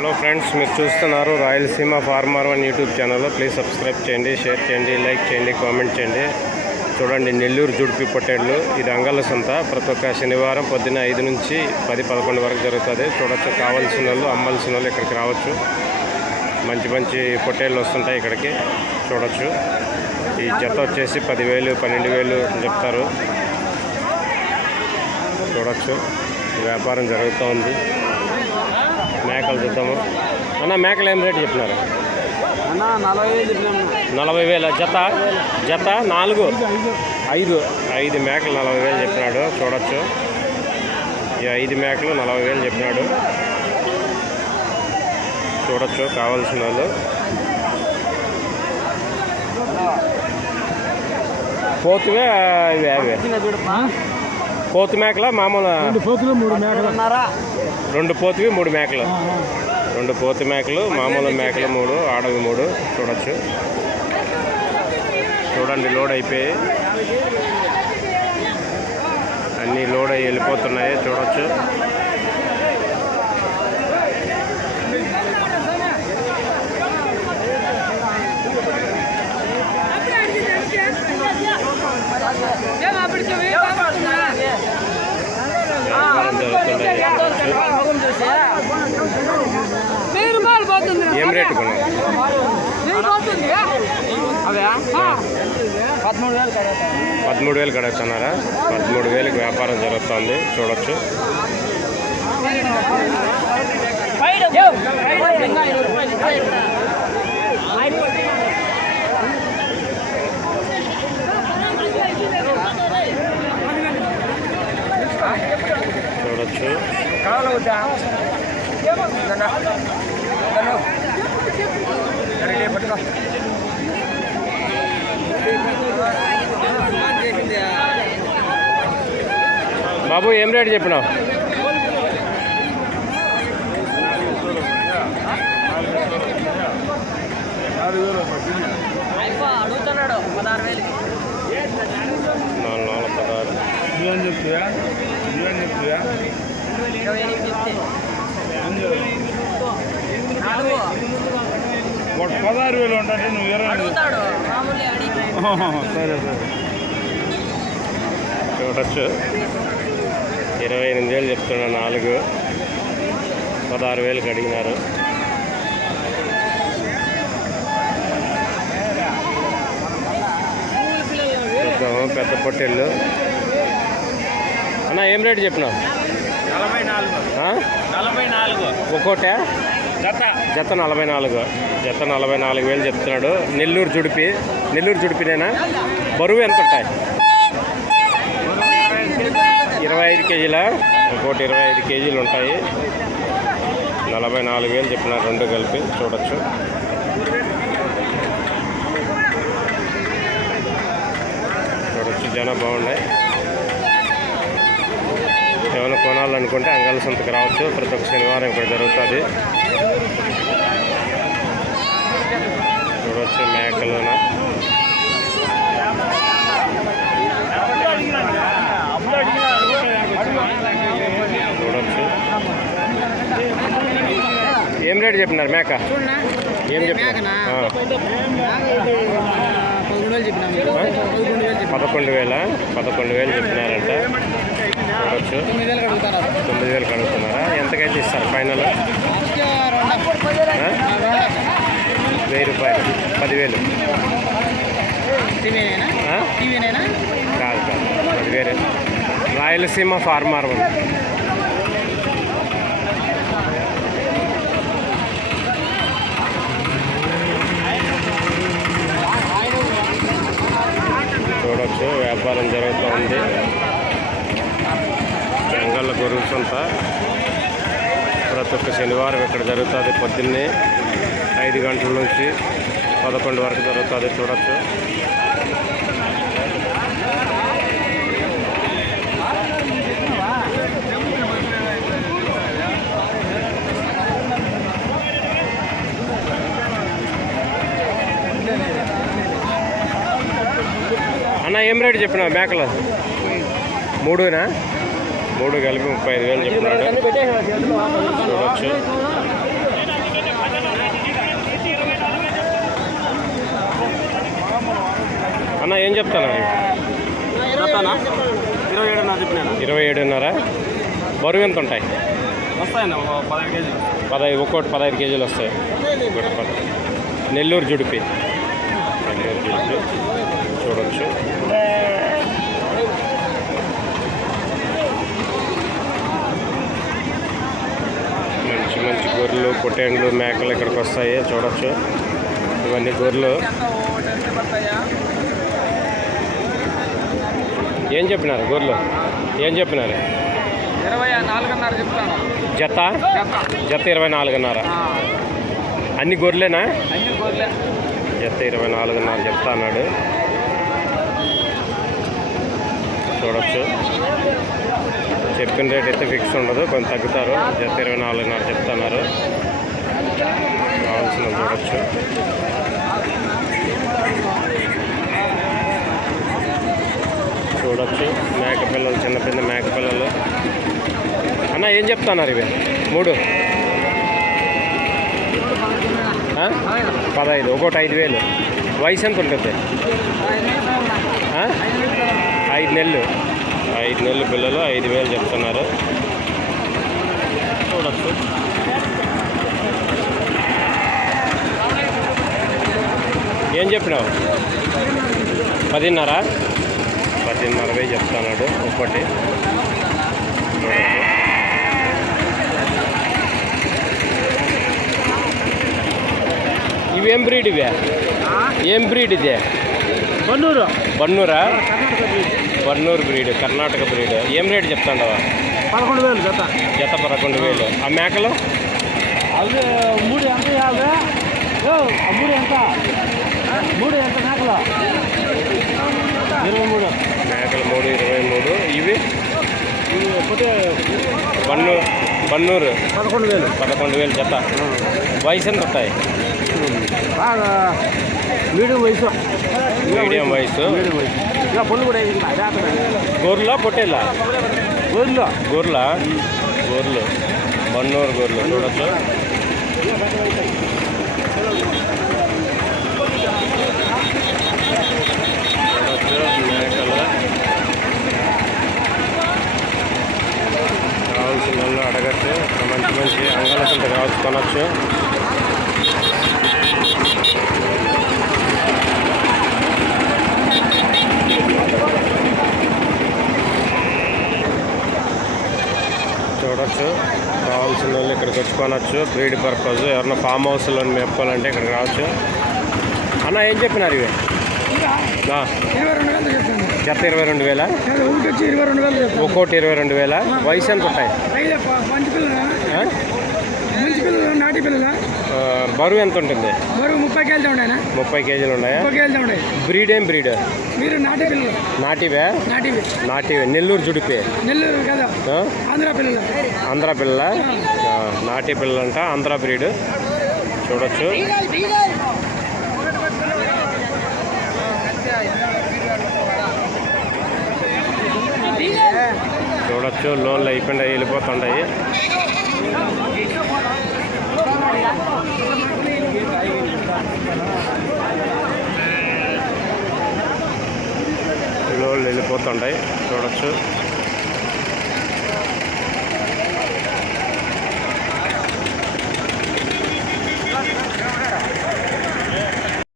Hello friends మీరు చూస్తున్నారు Rayalaseema farmer one YouTube channel please subscribe చేయండి షేర్ చేయండి లైక్ చేయండి కామెంట్ చేయండి. చూడండి నెల్లూరు జుడిపి పొట్టేళ్ళు. ఇది అంగళ్ళ సంత. ప్రతి ఒక్క శనివారం పొద్దున్న ఐదు నుంచి పది పదకొండు వరకు జరుగుతుంది. చూడొచ్చు కావాల్సిన వాళ్ళు అమ్మాల్సిన వాళ్ళు ఇక్కడికి రావచ్చు. మంచి మంచి పొట్టేళ్ళు వస్తుంటాయి ఇక్కడికి. చూడొచ్చు. ఈ జత వచ్చేసి పదివేలు పన్నెండు వేలు చెప్తారు. చూడొచ్చు. వ్యాపారం జరుగుతూ ఉంది మేకలు చూద్దాము. అన్న మేకలు ఏం రేటు చెప్పినారు? అన్న నలభై వేలు. జత? జత? నాలుగు? ఐదు. ఐదు మేకలు నలభై వేలు చెప్పినాడు. చూడొచ్చు. ఈ ఐదు మేకలు నలభై వేలు చెప్పినాడు. చూడొచ్చు కావాల్సిన వాళ్ళు. పోతువే ఇవి అవే. పోతు మేకల? మామూలు? రెండు పోతులు మూడు మేకలు. ఉన్నారా? రెండు పోతువి మూడు మేకలు. రెండు పోతి మేకలు మామూలు మేకలు మూడు ఆడవి మూడు. చూడొచ్చు. చూడండి లోడ్ అయిపోయి. అన్నీ లోడ్ అయ్యి వెళ్ళిపోతున్నాయి. చూడొచ్చు వ్యాపారం జరుగుతున్నాయి చూడొచ్చు వెయ్యి రూపాయలు పోతుంది ఏం రేటు కొన్నారు వెయ్యి పోతుంది అవే పదమూడు వేలు కదా పదమూడు వేలు కడుగుతున్నారా పదమూడు వేలకు వ్యాపారం జరుగుతుంది. చూడొచ్చు. చూడొచ్చు. బాబు ఏం రేటు చెప్పినావు? అడుగుతున్నాడు పదహారు వేలకి నాలుగు నాలుగు పదహారు ఒక పదహారు వేలు ఉంటే నువ్వు ఇరవై సరే సరే చూడొచ్చు ఇరవై ఎనిమిది వేలు చెప్తున్నా నాలుగు. పదహారు వేలకు అడిగినారు చూద్దాము పెద్ద పొట్టేళ్ళు. అన్న ఏం రేటు చెప్పినావు? నలభై నాలుగు. ఆ? నలభై నాలుగు. ఒక్కోటే? జత. జత నలభై నాలుగు. జత నలభై నాలుగు వేలు చెప్తున్నాడు. నెల్లూరు జుడిపి. నెల్లూరు జుడిపినేనా? బరువు ఎంత ఉంటాయి? ఇరవై ఐదు కేజీల? ఇంకోటి ఇరవై ఐదు కేజీలు ఉంటాయి. నలభై నాలుగు వేలు చెప్పిన రెండు కలిపి చూడొచ్చు. చూడొచ్చు జనం బాగున్నాయి. ఏమైనా కొనాలనుకుంటే అంగళ సంతకు రావచ్చు. ప్రతి ఒక్క శనివారం ఇక్కడ జరుగుతుంది. చూడవచ్చు మేకలున చూడవచ్చు ఏం రేటు చెప్పినారు మేక. ఏం చెప్పినారు. పదకొండు వేలు? పదకొండు వేలు? చెప్పినారంట. తొమ్మిది వేలు కడుగుతున్నారా ఎంతకైతే ఇస్తారు ఫైనల్? వెయ్యి రూపాయలు. పదివేలు. కాదు కాదు. పదివేలు. రాయలసీమ ఫార్మర్ వన్ చూడొచ్చు వ్యాపారం జరుగుతూ ఉంది జంగళ్ళ గొర్రెల సొంత ప్రతి ఒక్క శనివారం ఇక్కడ జరుగుతుంది. పొద్దున్నే ఐదు గంటల నుంచి పదకొండు వరకు జరుగుతుంది చూడొచ్చు. అన్న ఏం రేటు చెప్పిన మేకలు? మూడునా? మూడు కలిపి ముప్పై ఐదు వేలు చెప్పినాడు. చూడొచ్చు. అన్న ఏం చెప్తానా? ఇరవై ఏడున్నర బరువు ఎంత ఉంటాయి? పదహైదు ఒక్కోటి పదహైదు కేజీలు వస్తాయి. నెల్లూరు జుడిపి. నెల్లూరు జుడిపి. చూడొచ్చు. మంచి మంచి గొర్రెలు పొట్టేండ్లు మేకలు ఇక్కడికి వస్తాయి. చూడొచ్చు. ఇవన్నీ గొర్రెలు. ఏం చెప్పినారు గొర్రెలు? ఏం చెప్పినారు? జత? జత. ఇరవై నాలుగున్నర. అన్ని గొర్రెలేనా? జత ఇరవై నాలుగున్నర చెప్తా అన్నాడు. చూడొచ్చు. చెప్పిన రేట్ అయితే ఫిక్స్ ఉండదు కొంచెం తగ్గుతారు. జత ఇరవై నాలుగున్నర చెప్తున్నారు. కావాల్సిన చూడొచ్చు. చూడొచ్చు. మేక పిల్లలు చిన్న చిన్న మేక పిల్లలు. అన్న ఏం చెప్తున్నారు ఇవి? మూడు. పదహైదు. ఒకటి ఐదు వేలు. వయసు ఎంత ఉంటుంది? ఐదు నెలలు. ఐదు నెలలు పిల్లలు ఐదు వేలు చెప్తున్నారు. చూడొచ్చు. ఏం చెప్పినావు? పదిన్నర? పదిన్నర వేలు చెప్తున్నాడు ఒక్కటి చూడొచ్చు ఇవేం బ్రీడ్ ఇవే? ఏం బ్రీడ్ ఇదే? Bannur. బన్నూరా? Bannur breed Karnataka breed. ఏం రేట్ చెప్తాండవా? పదకొండు వేలు జత. జత పదకొండు వేలు. ఆ మేకలు? అవి మూడు ఎంత యాభై? మూడు ఎంత? మూడు ఎంత మేకలు? ఇరవై మూడు. మేకలు మూడు ఇరవై మూడు. ఇవి? బన్నూరు బన్నూరు. పదకొండు వేలు. పదకొండు వేలు జత. వయసు ఎంత ఉంటాయి బాగా మీడియం వయసు. మీడియం వయసు మీడియం వయసు ఇంకా పళ్ళు కూడా వేసింది జాతర గొర్రెలా పొట్టేలా ఊర్లో గొర్రెలా గొర్రెలు బన్నూరు గొర్రెలు చూడొచ్చు చూడొచ్చు మేకలు కావాల్సిన వాళ్ళు అడగచ్చు మంచి మంచి అంగళకుంటే కావచ్చు కొనచ్చు చూడొచ్చు కావాల్సిన వాళ్ళు ఇక్కడికి వచ్చి కొనచ్చు బ్రీడ్ పర్పస్ ఎవరన్నా ఫామ్ హౌస్లో మేపుకోవాలంటే ఇక్కడికి రావచ్చు. అన్న ఏం చెప్పినారు ఇవి? ఆ, ఇరవై రెండు వేలు చెప్తాను జత ఇరవై రెండు వేల? ఒక్కోటి ఇరవై రెండు వేల వయసు ఎంత ఉంటాయి అయితే ప- మంచి పిల్లల ఆ? మంచి పిల్లల నాటి పిల్లల బరువు ఎంత ఉంటుంది? మరో ముప్పై కేజీలు ఉంటాయన ముప్పై కేజీలు ఉన్నాయా? ముప్పై కేజీలు ఉంటాయి బ్రీడ్ ఏం బ్రీడ్? మీరు నాటి పిల్లలు. నాటివే? నాటివి. నాటివే. నెల్లూరు జుడిపి. నెల్లూరు కదా? ఆంధ్ర పిల్లలు. ఆంధ్ర పిల్ల ఆ, నాటి పిల్లలంట ఆంధ్ర బ్రీడ్. చూడొచ్చు. చూడొచ్చు. లోన్లు అయిపోయింది వెళ్ళిపోతుంటాయి లోన్లు వెళ్ళిపోతుంటాయి చూడొచ్చు